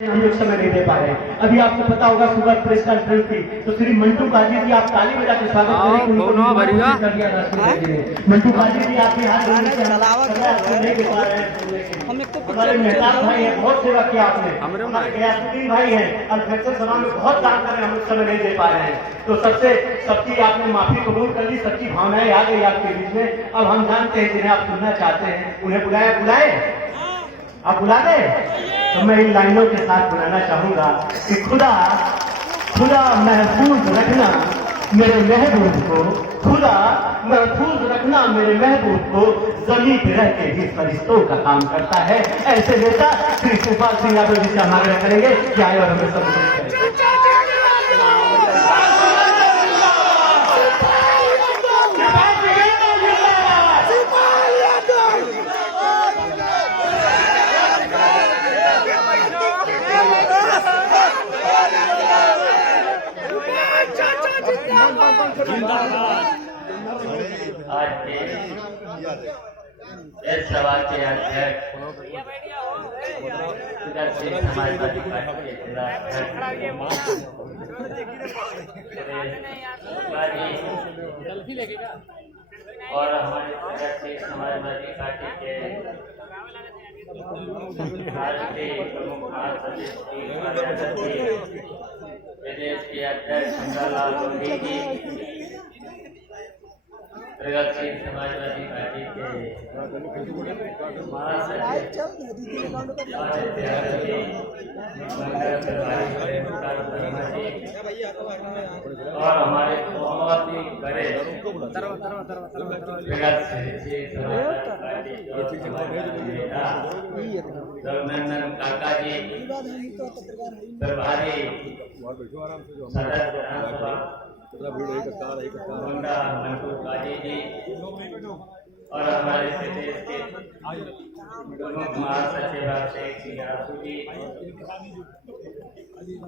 हम लोग समय नहीं दे पा रहे हैं। अभी आपको पता होगा सुबह प्रेस कॉन्फ्रेंस थी तो श्री मंटू काजी जी आप ताली बजा के स्वागत करें। मंटू काजी जी आपके हाथ नहीं दे पा रहे हैं। हमारे मेहताब भाई हैं, बहुत सेवा किया आपने। हमारे गयासुद्दीन भाई हैं, अल्फेक्टर सभा में बहुत काम कर रहे हैं, हम लोग समय नहीं दे पा रहे हैं। तो सबकी आपने माफी कबूल कर ली, सबकी भावनाएं आ गई आपके बीच में। अब हम जानते हैं जिन्हें आप सुनना चाहते हैं उन्हें बुलाए आप बुला दे। तो मैं इन लाइनों के साथ बुलाना चाहूंगा कि खुदा महफूज रखना मेरे महबूब को, खुदा महफूज रखना मेरे महबूब को, जमीन पे रह के भी फरिश्तों का काम करता है। ऐसे नेता श्री शिवपाल सिंह यादव जी से हम आग्रह करेंगे कि आए और हमें सब करें। आज के इस सभा के अध्यक्ष समाजवादी पार्टी के जिला और हमारे समाजवादी पार्टी के राष्ट्रीय प्रमुख प्रदेश के अध्यक्ष सुंदरलाल मोदी जी, प्रगतिशील समाजवादी पार्टी के महासचिव और हमारे बहुत ही बड़े प्रगतिशील समाजवादी पार्टी के रघुनंदन काका जी, प्रभारी सदस्य मुंडा मंटू काजी जी और हमारे प्रदेश के प्रमुख महासचिव शेख सियासू जी,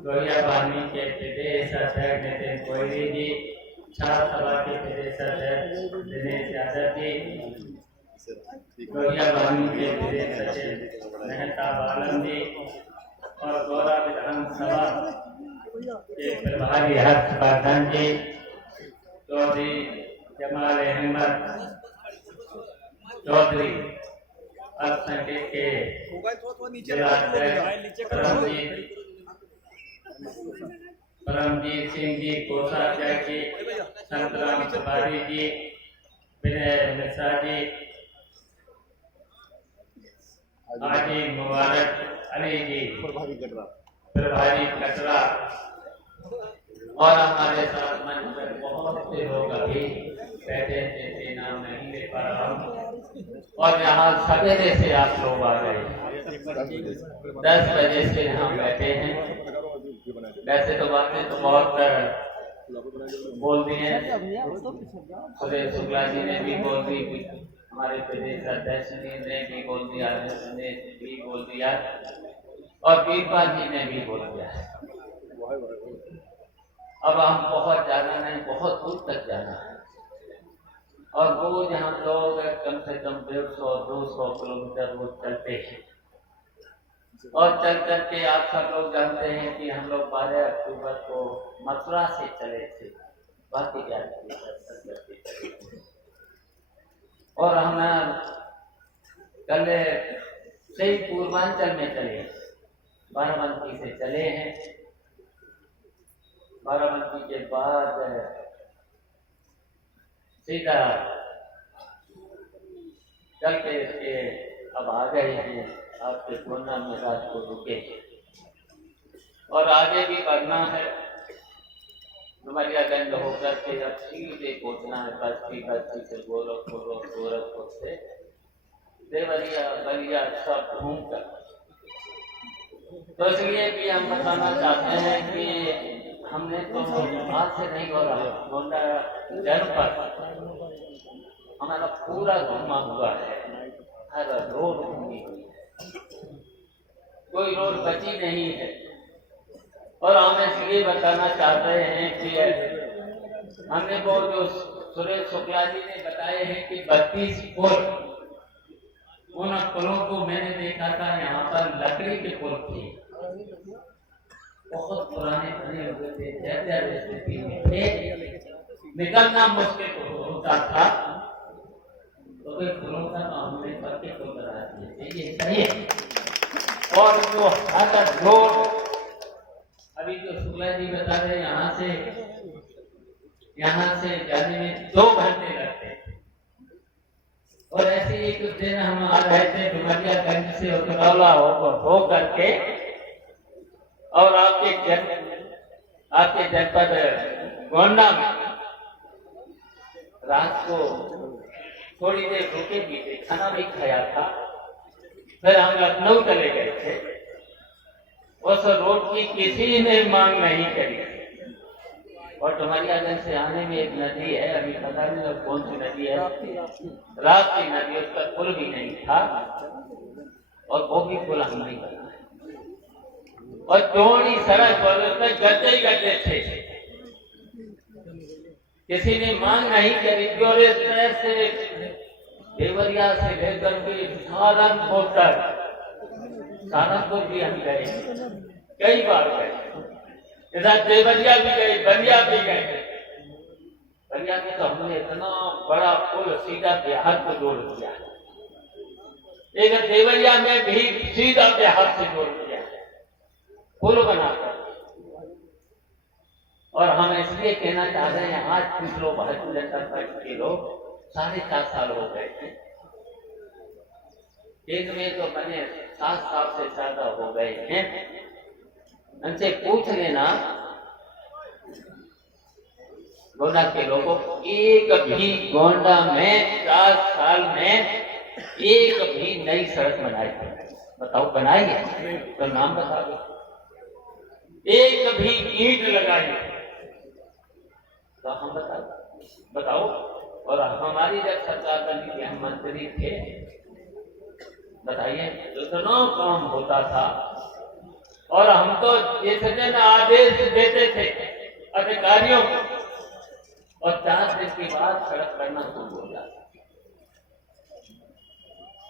गोहिया बानी के प्रदेश अध्यक्ष नितिन कोयरी जी, छात्र सभा के प्रदेश अध्यक्ष दिनेश यादव जी, गोहिया बानी के प्रदेश सचिव मेहताब आलम जी और गौरा विधानसभा के प्रभारी हर्षवर्धन जी, चौधरी जमाल अहमद चौधरी, अल्पसंख्यक के जिलाध्यक्ष परमजीत सिंह जी, कोषाध्यक्ष जी संतराम तिवारी जी, विनय मिश्रा जी, हाजी मुबारक अली जी, प्रभारी कटरा और हमारे साथ मंच पर बहुत से लोग अभी बैठे थे, नाम नहीं ले पा रहा हूँ। और यहाँ सवेरे से आप लोग आ गए, 10 बजे से हम बैठे हैं। वैसे तो बातें तो बहुत बोल दी हैं, सुरेश शुक्ला जी ने भी बोल दी, हमारे प्रदेश अध्यक्ष ने भी बोल दिया, ने भी बोल दिया और वीरपाल जी ने भी बोल दिया है। अब हम बहुत ज्यादा नहीं, बहुत दूर तक जाना है और रोज हम लोग कम से कम 150-200 किलोमीटर रोज चलते हैं और चल करके आप सब लोग जानते हैं कि हम लोग 12 अक्टूबर को मथुरा से चले थे, बाकी और हम कल से पूर्वांचल में चले, बाराबंकी से चले हैं। बाराबंकी के बाद सीधा चल के इसके अब आ गए हैं आपके कोना में रात को रुके और आगे भी बढ़ना है। डुमरियागंज होकर के अब सीधे पहुंचना है, बस्ती से गोरखपुर से देवरिया बलिया सब घूमकर। तो इसलिए भी हम बताना चाहते हैं कि हमने तो हाथ से नहीं हो रहा, गोंडा जनपद हमारा पूरा घूमा हुआ है, हर रोड घूमी हुई है, कोई रोड बची नहीं है। और हम इसलिए बताना चाहते हैं कि हमने वो जो सुरेश शुक्ला जी ने बताए हैं कि 32 पुल, उन पुलों को मैंने देखा था यहाँ पर लकड़ी के पुल थे बहुत पुराने बने हुए थे, जैसे स्थिति में थे, निकलना मुश्किल होता था, तो वे फूलों का हमने पत्ते को करा दिए, ये चाहिए। और जो हाथ जोड़, अभी जो शुक्ला जी बता रहे, यहाँ से जाने में 2 घंटे लगते थे। और ऐसे एक दिन हम आ रहे थे डुमरियागंज से उतरौला हो करके, और आपके जनपद गोंडा में रात को थोड़ी देर रुके भी थे, खाना भी खाया था, फिर हम लखनऊ चले गए थे। उस रोड की किसी ने मांग नहीं करी। और डुमरियागंज से आने में एक नदी है, अभी पता नहीं कौन सी नदी है, राप्ती नदी, उसका पुल भी नहीं था, और वो भी पुल हम नहीं बना है। और चौड़ी सड़क पर उसमें गड्ढे ही गड्ढे थे, किसी ने मांग नहीं करी। और इस तरह से देवरिया से लेकर के सहारनपुर भी हम गए, कई बार गए, इधर देवरिया भी गए, बलिया भी गए। बलिया में तो हमने इतना बड़ा पुल सीधा बिहार को जोड़ दिया, एक देवरिया में भी सीधा बिहार से जोड़ दिया पुल बनाकर। और हम इसलिए कहना चाह रहे हैं, आज कुछ लोग भारतीय जनता पार्टी के लोग 4.5 साल हो गए थे, एक में तो बने 7 साल से ज्यादा हो गए हैं। उनसे पूछ लेना गोंडा के लोगों, एक भी गोंडा में 4 साल में एक भी नई सड़क बनाई है? बताओ, बनाई है तो नाम बता दो। एक भी ईंट लगाई है तो हम बताओ। और हमारी जब सरकार बनी थी, हम मंत्री थे, बताइए जितना काम होता था। और हम तो जिस दिन आदेश देते थे अधिकारियों को, और 4 दिन के बाद सड़क करना शुरू हो जाता।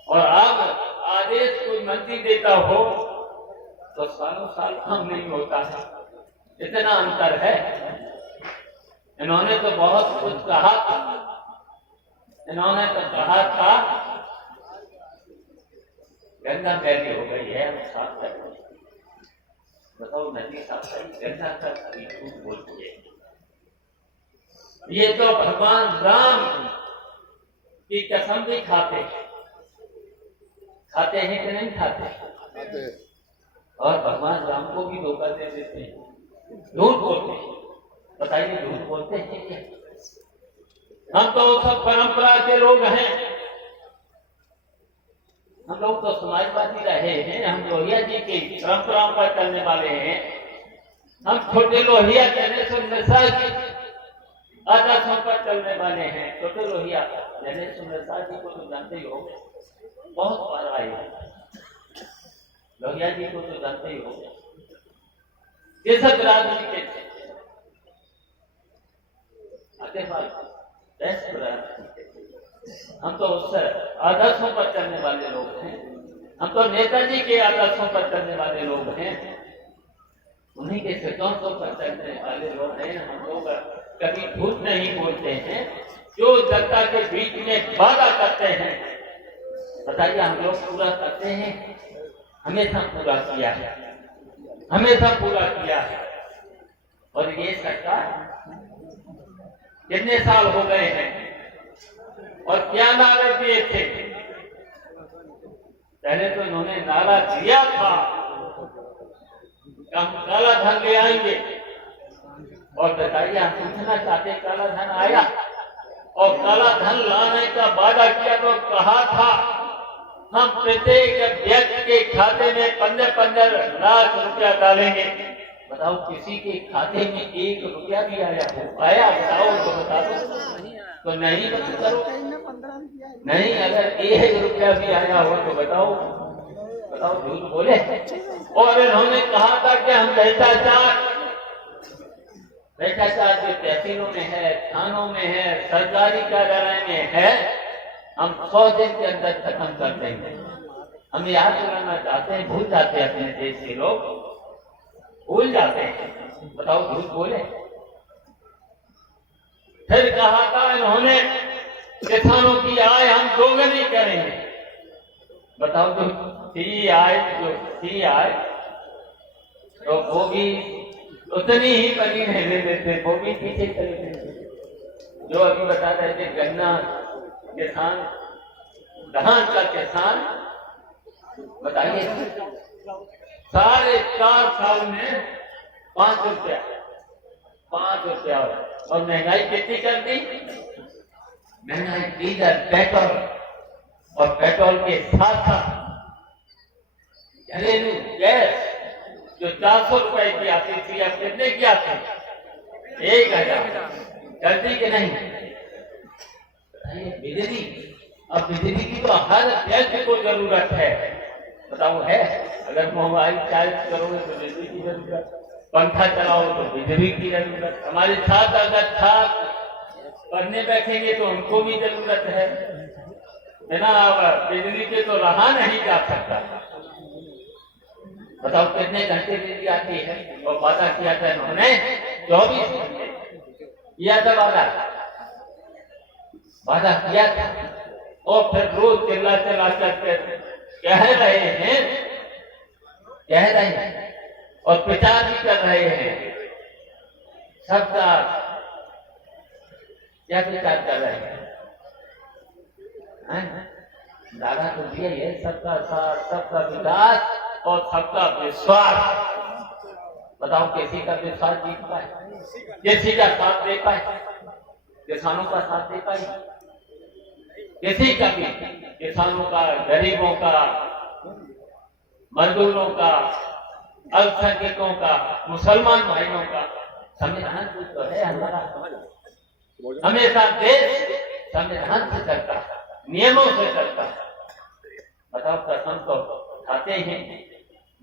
और अब आदेश कोई मंत्री देता हो तो सालों साल काम नहीं होता है, इतना अंतर है। इन्होंने तो बहुत कुछ कहा था, इन्होंने तो कहा था गंगा मैली हो गई है, हम साफ कर। बताओ, नदी साफ करी, गंगा का सभी झूठ बोलती है। ये तो भगवान राम की कसम भी खाते हैं कि नहीं खाते? और भगवान राम को भी धोखा दे देते हैं, झूठ बोलते हैं। बताइए, झूठ बोलते हैं क्या? हम तो सब परंपरा के लोग हैं, हम लोग तो समाजवादी रहे हैं, हम लोहिया जी की परंपराओं पर चलने वाले हैं। हम छोटे लोहिया जनेश्वर मिश्रा की आदर्शों पर चलने वाले हैं। छोटे लोहिया जनेश्वर मिश्रा जी को तो जानते ही हो, बहुत बार आए हैं। लोहिया जी को तो जानते ही हो, ये सब राजनीति के थे, हम तो उससे आदर्शों पर चलने वाले लोग हैं। हम तो नेताजी के आदर्शों पर चलने वाले लोग हैं, उन्हीं के सिद्धांतों पर चलने वाले लोग हैं। हम लोग कभी झूठ नहीं बोलते हैं, जो जनता के बीच में वादा करते हैं, बताइए हम लोग पूरा करते हैं, हमेशा पूरा किया है, हमेशा पूरा किया है। और ये सरकार कितने साल हो गए हैं, और क्या नारे दिए थे? पहले तो इन्होंने नारा दिया था कि हम काला धन ले आएंगे, और बताइए हम पूछना चाहते काला धन आया? और काला धन लाने का वादा किया तो कहा था हम प्रत्येक व्यक्ति के खाते में 15-15 लाख रुपया डालेंगे। बताओ, किसी के खाते में 1 रुपया भी आया हो? आया? बताओ तो बता दो। तो नहीं बता करो, नहीं, अगर 1 रुपया भी आया हो तो बताओ, झूठ बोले। और इन्होंने कहा था कि हम भ्रष्टाचार जो तहसीलों में है, थानों में है, सरकारी कार्यालय में है, हम 100 दिन के अंदर खत्म कर देंगे। हम याद कराना चाहते हैं, भूल जाते हैं अपने देश के लोग भूल जाते हैं। बताओ झूठ बोले। फिर कहा था इन्होंने किसानों की आय हम दोगुनी करेंगे। बताओ जो थी आय तो वो भी उतनी ही बनी रहने देते, वो भी पीछे चले गए। जो अभी बता रहे थे गन्ना किसान, धान का किसान, बताइए 4.5 साल में 5 रुपया और महंगाई कितनी कर दी? महंगाई डीजल पेट्रोल और पेट्रोल के साथ साथ घरेलू गैस जो 400 रुपए की आती थी अब कितने की आती? 1000। जल्दी के नहीं बिजली, अब बिजली की तो हर व्यक्ति को जरूरत है। बताओ है, अगर मोबाइल चार्ज करोगे तो बिजली की जरूरत, पंखा चलाओ तो बिजली की जरूरत। हमारे साथ अगर छात्र पढ़ने बैठेंगे तो उनको भी जरूरत है। बिना बिजली के तो रहा नहीं जा सकता। बताओ कितने घंटे बिजली आती है? और वादा किया था इन्होंने 24 घंटे किया था, वादा किया था। और फिर रोज चिल्ला कर कह रहे हैं और प्रचार भी कर रहे हैं। सबका क्या प्रचार कर रहे हैं? दादा तो दिया है सबका साथ, सबका विकास और सबका विश्वास। बताओ किसी का विश्वास जीत पाए, किसी का साथ दे पाए, किसानों का साथ दे पाए, किसी का भी, किसानों का, गरीबों का, मजदूरों का, अल्पसंख्यकों का, मुसलमान भाइयों का। संविधान कुछ तो है हमारा, हमेशा देश संविधान से चलता है, नियमों से चलता है। बताओ कसम तो खाते हैं,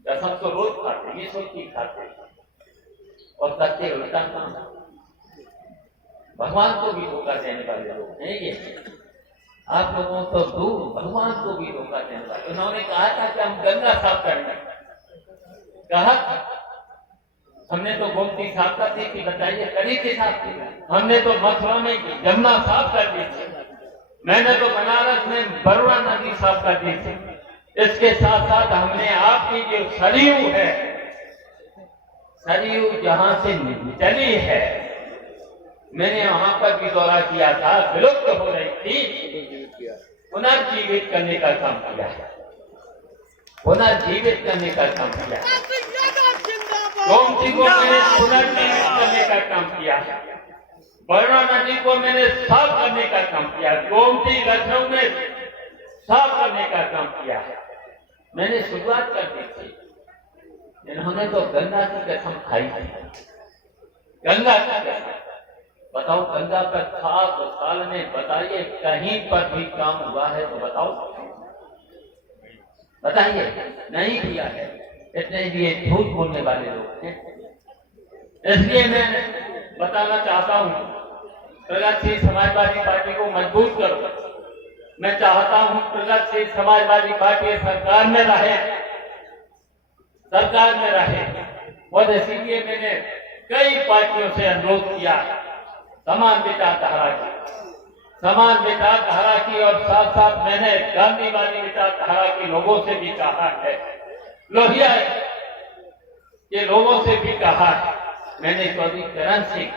कसम तो रोज खाते, ये सोच की खाते और करते उल्टा काम। भगवान को भी धोखा देने वाले लोग हैं ये। आप लोगों तो दूर, भगवान को भी धोखा देने वाले। उन्होंने कहा था कि हम गंगा साफ करेंगे, कहा हमने तो गोमती साफ कर दी थी, बताइए करी थी साफ की? हमने तो मथुरा में जमुना साफ कर दी थी, मैंने तो बनारस में बरुआ नदी साफ कर दी थी। इसके साथ साथ हमने आपकी जो सरयू है, सरयू जहां से चली है, मैंने वहां पर भी दौरा किया था, विलुप्त हो रही थी, पुनर्जीवित करने का काम किया, पुनर्जीवित करने का काम किया। गोमती को मैंने पुनर्जीवित करने का काम किया, बरुआ नदी को मैंने साफ करने का काम किया, गोमती लखनऊ में साफ करने का काम किया। मैंने शुरुआत कर दी थी। इन्होंने तो गंगा की कसम खाई थी, गंगा की कसम। बताओ गंगा पर 7 साल में बताइए कहीं पर भी काम हुआ है तो बताओ, बताइए नहीं किया है। इतने लिए झूठ बोलने वाले लोग हैं। इसलिए मैं बताना चाहता हूं, प्रगतिशील समाजवादी पार्टी को मजबूत करो। मैं चाहता हूं प्रगतिशील समाजवादी पार्टी सरकार में रहे, सरकार में रहे। और इसीलिए मैंने कई पार्टियों से अनुरोध किया समान विचारधारा की, समान विचारधारा की, और साथ साथ मैंने गांधीवादी विचारधारा के लोगों से भी कहा है, लोहिया के लोगों से भी कहा है। मैंने चौधरी चरण सिंह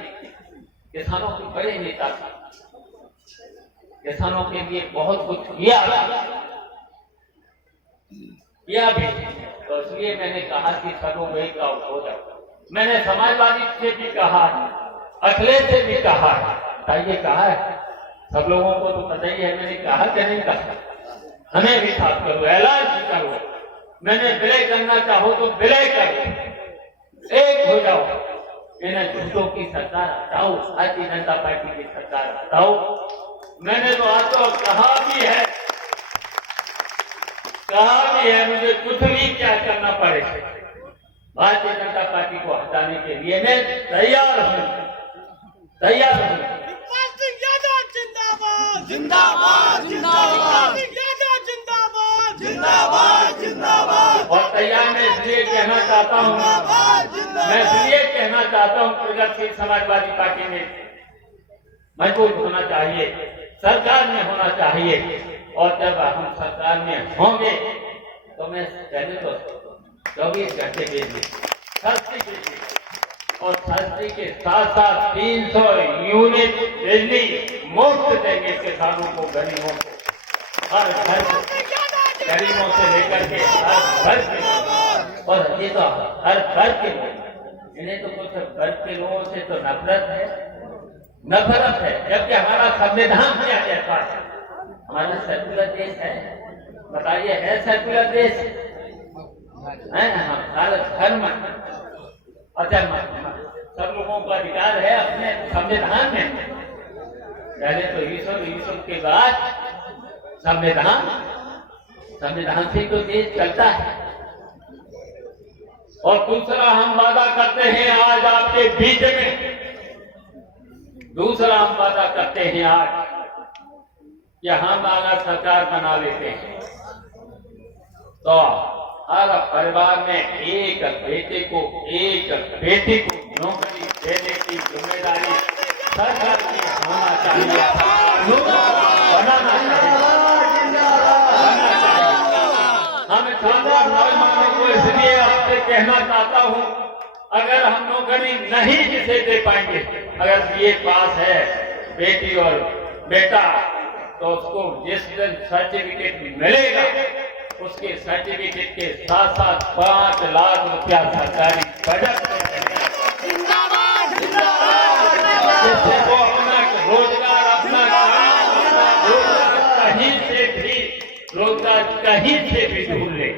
किसानों के बड़े नेता थे, किसानों के लिए बहुत कुछ किया भी, तो इसलिए मैंने कहा कि सर्वोदय का हो जाओ। मैंने समाजवादी से भी कहा, अखिलेश से भी कहा, बताइए कहा है, सब लोगों को तो पता ही है। मैंने कहा कि नहीं कहा, हमें भी साथ करो, ऐलान भी करो। मैंने विलय करना चाहो तो विलय करो, एक हो जाओ। इन्हें झूठों की सरकार हटाओ, भारतीय जनता पार्टी की सरकार हटाओ। मैंने तो आज तो कहा भी है, मुझे कुछ भी क्या करना पड़े, भारतीय जनता पार्टी को हटाने के लिए मैं तैयार हूं, तैयार हूं। जिंदाबाद जिंदाबाद जिंदाबाद जिंदाबाद जिंदाबाद। और तैयार मैं इसलिए कहना चाहता हूँ मैं इसलिए कहना चाहता हूँ प्रगतिशील समाजवादी पार्टी में मजबूत होना चाहिए, सरकार में होना चाहिए। और जब हम सरकार में होंगे तो मैं पहले तो 24 घंटे बिजली सस्ती बिजली और सस्ती के साथ साथ 300 यूनिट बिजली मुफ्त देंगे किसानों को, गरीबों को, हर घर, गरीबों से लेकर के हर घर के। और ये तो हर घर के लोग, इन्हें तो कुछ घर के लोगों से तो नफरत है, जबकि हमारा संविधान क्या कहता है? हमारा सर्कुलर देश है, बताइए है सर्कुलर देश है ना? हर धर्म अधर्म सब लोगों का अधिकार है अपने संविधान में। पहले तो ईश्वर के बाद संविधान से तो देश चलता है। और दूसरा हम वादा करते हैं आज आपके बीच में, दूसरा हम वादा करते हैं आज कि हम अगर सरकार बना लेते हैं तो हर परिवार में एक बेटे को एक बेटी को नौकरी देने की जिम्मेदारी सरकार की होना चाहिए, बनाना चाहिए। हम छात्र नौजवानों को इसलिए आपसे कहना चाहता हूँ, अगर हम नौकरी नहीं जिसे दे पाएंगे, अगर बीए पास है बेटी और बेटा, तो उसको जिस दिन सर्टिफिकेट मिलेगा उसके सर्टिफिकेट के साथ साथ 5 लाख रुपया सरकारी बजट जिससे वो अपना रोजगार, अपना रोजगार कहीं से भी ढूंढ ले।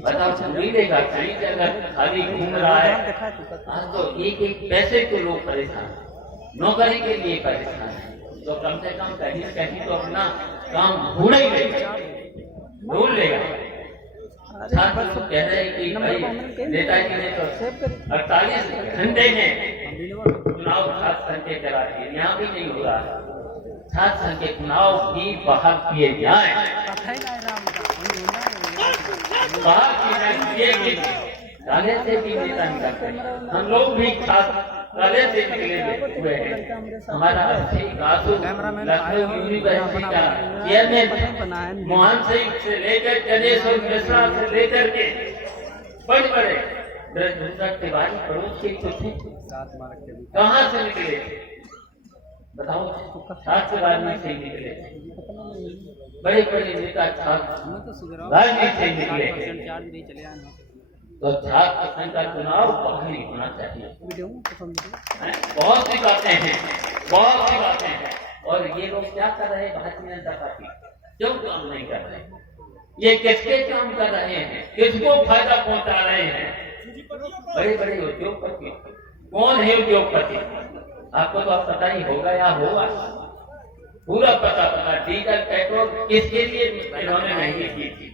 बताओ मिलेगा कहीं जगह खाली घूम रहा है। आज तो एक पैसे को लोग परेशान, नौकरी के लिए परेशान है, तो कम से कम कहीं कहीं तो अपना काम ढूंढ लेगा। छात्र लोग कह रहे हैं कि भाई नेताजी ने तो 48 घंटे में चुनाव छात्र संघ के करा दिए, यहाँ भी नहीं हो रहा। छात्र संघ के चुनाव भी बहाल किए जाए, बहाल किए काले से भी नेता निकलते हैं। हम लोग भी छात्र काले से निकले हुए हैं। हमारा लखनऊ यूनिवर्सिटी का चेयरमैन मोहन सिंह से लेकर गणेश्वर मिश्रा से लेकर के बड़े बड़े तिवारी पड़ोस के कुछ कहाँ से निकले? बताओ, छात्र राजनीति से निकले, बड़े बड़े नेता छात्र राजनीति से निकले। तो छात्र संघ का चुनाव बाहर नहीं होना चाहिए। बहुत सी बातें हैं। और ये लोग क्या कर रहे हैं? भारतीय जनता पार्टी क्यों काम नहीं कर रहे? ये किसके काम कर रहे हैं? किसको फायदा पहुंचा रहे हैं? बड़े बड़े उद्योगपति। कौन है उद्योगपति? आपको तो अब पता ही होगा या होगा, पूरा पता। डीजल पेट्रोल किसके लिए इन्होंने महंगी की थी?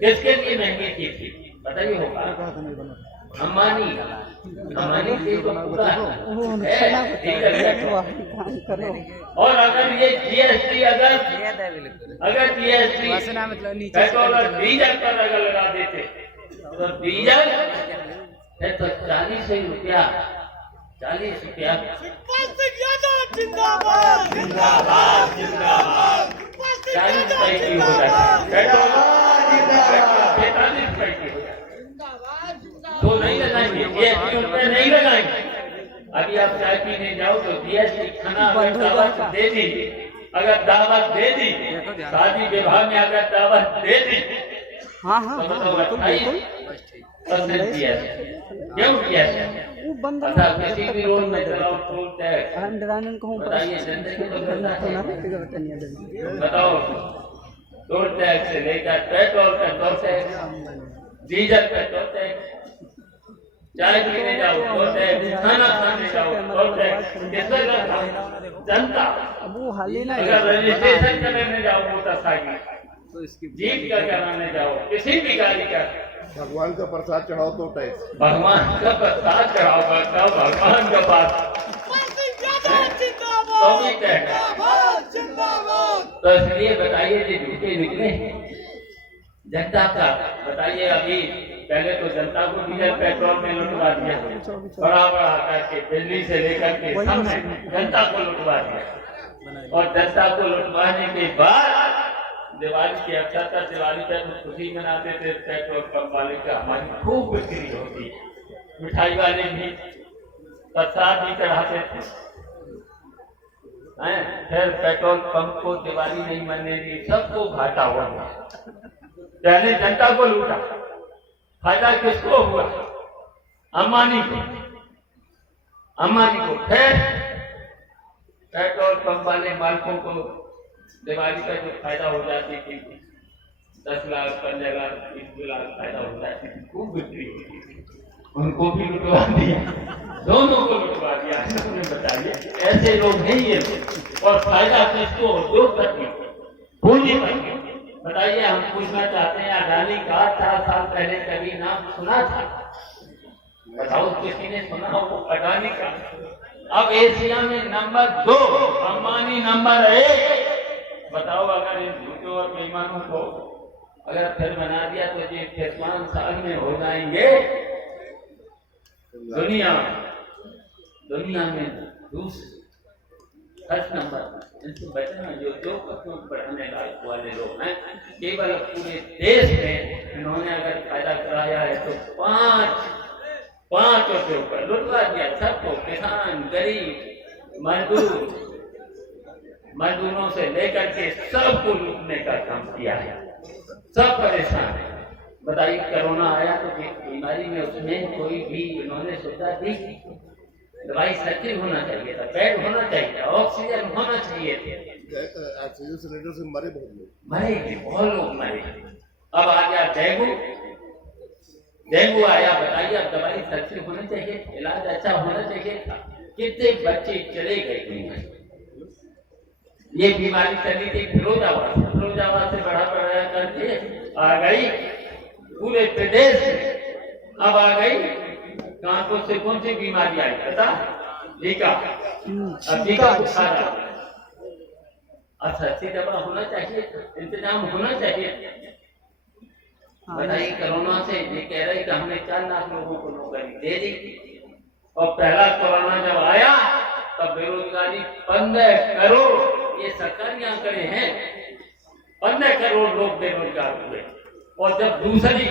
किसके लिए महंगी की थी? पता ही होगा। अंबानी से तो पूरा है। और अगर ये जीएसटी अगर जीएसटी पेट्रोल और डीजल पर अगर लगा देते तो डीजल है तो 40 रुपया 40 रुपया जिंदाबाद 40 रुपए की हो जाती पेट्रोल 45 रुपए की हो जाती। तो नहीं लगाएंगे, जीएसटी उन पर नहीं लगाएंगे। अभी आप चाय पीने जाओ तो जीएसटी खाना अगर दावत दे दी, शादी विवाह में अगर दावत दे दी, तो बताओ 28% जीएसटी। क्यों जीएसटी? किसी भी रोड में चलाओ टोल टैक्स, बताइए जिंदगी तो करना है। बताओ टोल टैक्स से लेकर पेट्रोल का टोल टैक्स, डीजल का टोल टैक्स, चाय पीने जाओ टोल टैक्स, खाना खाने जाओ टोल टैक्स। किससे करता? जनता। अगर रजिस्ट्रेशन कराने जाओ मोटरसाइकिल, जीप का कराने जाओ, किसी भी गाड़ी का, भगवान का प्रसाद चढ़ाओ तो टैक्स, भगवान का प्रसाद चढ़ाओ तो भगवान का पास तो भी टैक्स। तो इसलिए बताइए जो झूठे निकले जनता का, बताइए अभी पहले तो जनता को डीजल पेट्रोल में लुटवा दिया, बड़ा बड़ा करके दिल्ली से लेकर के सबने जनता को लुटवा दिया। और जनता को लुटवाने के बाद दिवाली के अवसर पर, दिवाली पर हम खुशी मनाते थे, पेट्रोल पंप वाले का हमारी खूब बिक्री होती, मिठाई वाले भी प्रसाद भी चढ़ाते थे। फिर पेट्रोल पंप को दिवाली नहीं मनने दी, सबको घाटा हुआ। पहले जनता को लूटा, फायदा किसको हुआ? अंबानी को। फिर पेट्रोल पंप वाले मालिकों को दिवाली का जो फायदा हो जाती थी, 10 लाख 15 लाख 20 लाख फायदा हो जाती थी, खूब बिक्री होती थी, उनको भी लुटवा दिया, दोनों को लुटवा दिया। बताइए, ऐसे लोग नहीं है। और फायदा किसको? उद्योगपति, पूंजीपति। बताइए, हम पूछना चाहते हैं, अडानी का 4 साल पहले कभी नाम सुना था? बताओ, किसी ने सुना हो अडानी का? अब एशिया में नंबर 2, अंबानी नंबर 1। बताओ, अगर इन झूठों और बेईमानों को अगर फिर बना दिया तो ये 5 साल में हो जाएंगे दुनिया में फर्स्ट नंबर। इनसे बचना, जो बढ़ाने लायक वाले लोग हैं, केवल पूरे देश में इन्होंने अगर फायदा कराया है तो 5 के ऊपर लुटवा दिया सबको। किसान, गरीब, मजदूरों से लेकर के सबको लूटने का काम किया है, सब परेशान है। बताइए, कोरोना आया तो बीमारी में उसमें कोई भी इन्होंने सुविधा दी? दवाई सर्किल होना चाहिए था, बेड होना चाहिए था, ऑक्सीजन होना चाहिए थे। ऑक्सीजन सिलेंडर से मरे बहुत लोग मरे। अब आ गया डेंगू आया। बताइए, अब दवाई सर्किल होनी चाहिए, इलाज अच्छा होना चाहिए था। कितने बच्चे चले गए। ये बीमारी चली थी फिरोजाबाद से बढ़ा करके आ गई पूरे प्रदेश में। अब आ गई कानपुर से। कौन सी बीमारी आई पता? जीका। अब जीका बुखार आ गया। अच्छा, अच्छी दवा होना चाहिए, इंतजाम होना चाहिए। बताइए, कोरोना से ये कह रहे कि हमने 4 लाख लोगों को नौकरी दे दी, और पहला कोरोना जब आया तब बेरोजगारी 15 करोड़, ये सरकारी आंकड़े हैं, 15 करोड़ लोग बेरोजगार हुए। और जब दूसरी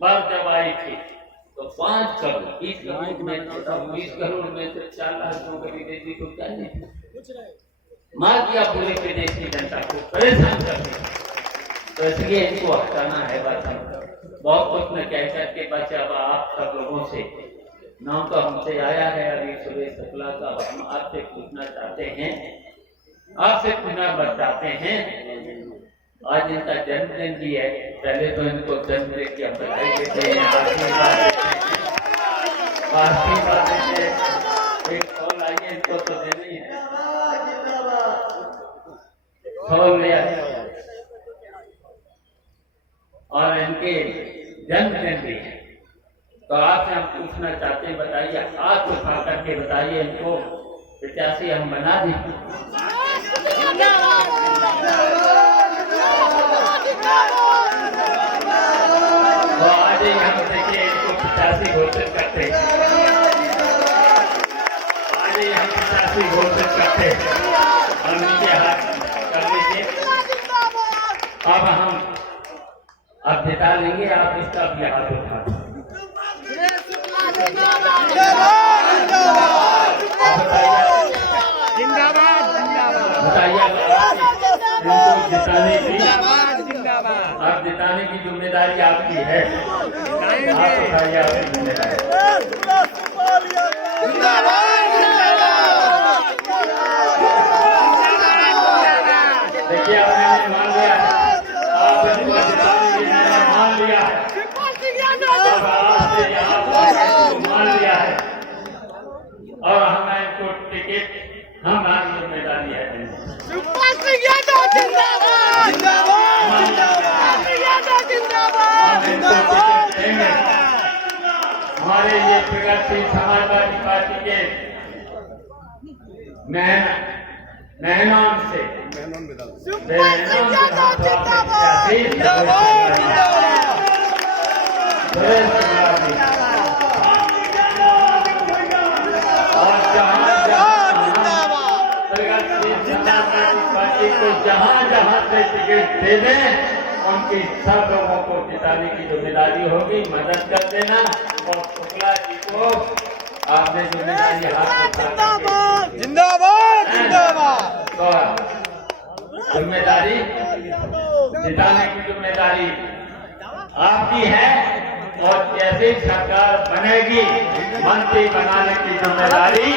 बार जब आई थी तो 5 करोड़, 20 करोड़ में 20 करोड़ में से 4 लाख नौकरी दे दी, तो क्या नहीं मार दिया पूरे प्रदेश की जनता को, परेशान कर दिया। तो इसलिए इनको हटाना है। बस हम बहुत कुछ न कह करके बस अब आप सब लोगों से, नाम तो हमसे आया है अभी सुरेश शुक्ला का, हम आपसे पूछना चाहते हैं, आपसे पूछना बताते हैं। आज इनका जन्मदिन भी है, पहले तो इनको जन्मदिन की हम बधाई देते हैं, आशीर्वाद देते हैं। एक कॉल आई है, इनको तो देनी है, कॉल लिया और इनके जन्मदिन भी है। तो आपसे हम पूछना चाहते हैं, बताइए, हाथ उठा करके बताइए इनको 85 हम बना दी। तो आज ही हम देखिए इनको 85 घोषित करते हैं, आज ही हम 85 घोषित करते हैं। और नीचे हाथ कर लीजिए। अब हम अब जिता लेंगे, आप इसका भी हाथ उठा आप जिताने की जिम्मेदारी आपकी है। आपकी जिम्मेदारी। देखिए, आपने मान लिया है, आप इनको जिताने की मैंने मान लिया है, मान लिया है, और हमें इनको टिकट हमारी जिम्मेदारी है। हमारे ये प्रगतिशील समाजवादी पार्टी के मेहमान से सुरेश कुमार जी। और पार्टी को जहाँ जहाँ से टिकट दे दें उनकी सब लोगों को जिताने की जिम्मेदारी होगी, मदद कर देना। और शुक्ला जी को आपने जिम्मेदारी हाथ जिंदाबाद जिंदाबाद तो जिम्मेदारी जिताने की जिम्मेदारी आपकी है। और जैसे सरकार बनेगी मंत्री बनाने की जिम्मेदारी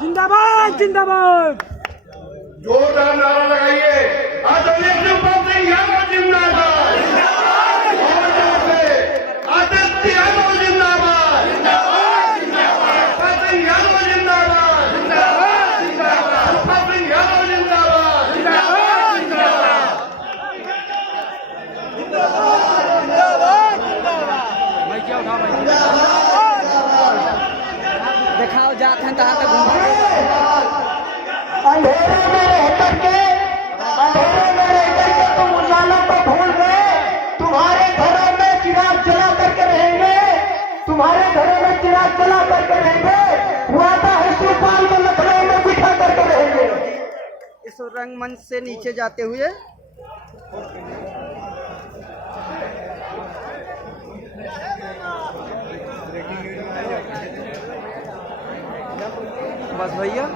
जिंदाबाद जिंदाबाद जोरदार नारा लगाइए। आदरणीय शिवपाल सिंह यादव जिंदाबाद, आदित्य यादव जिंदाबाद, शिवपाल सिंह यादव जिंदाबाद, शिवपाल सिंह यादव जिंदाबाद। दिखाओ जाते हैं कहाँ तक घूम अंधेरे में रह करके तुम उजालों को भूल गए। तुम्हारे घरों में चिराग जला करके रहेंगे, तुम्हारे घरों में चिराग जला करके रहेंगे। वादा है शिवपाल को लखनऊ में बिठा करके रहेंगे। इस रंगमंच से नीचे जाते हुए बस भैया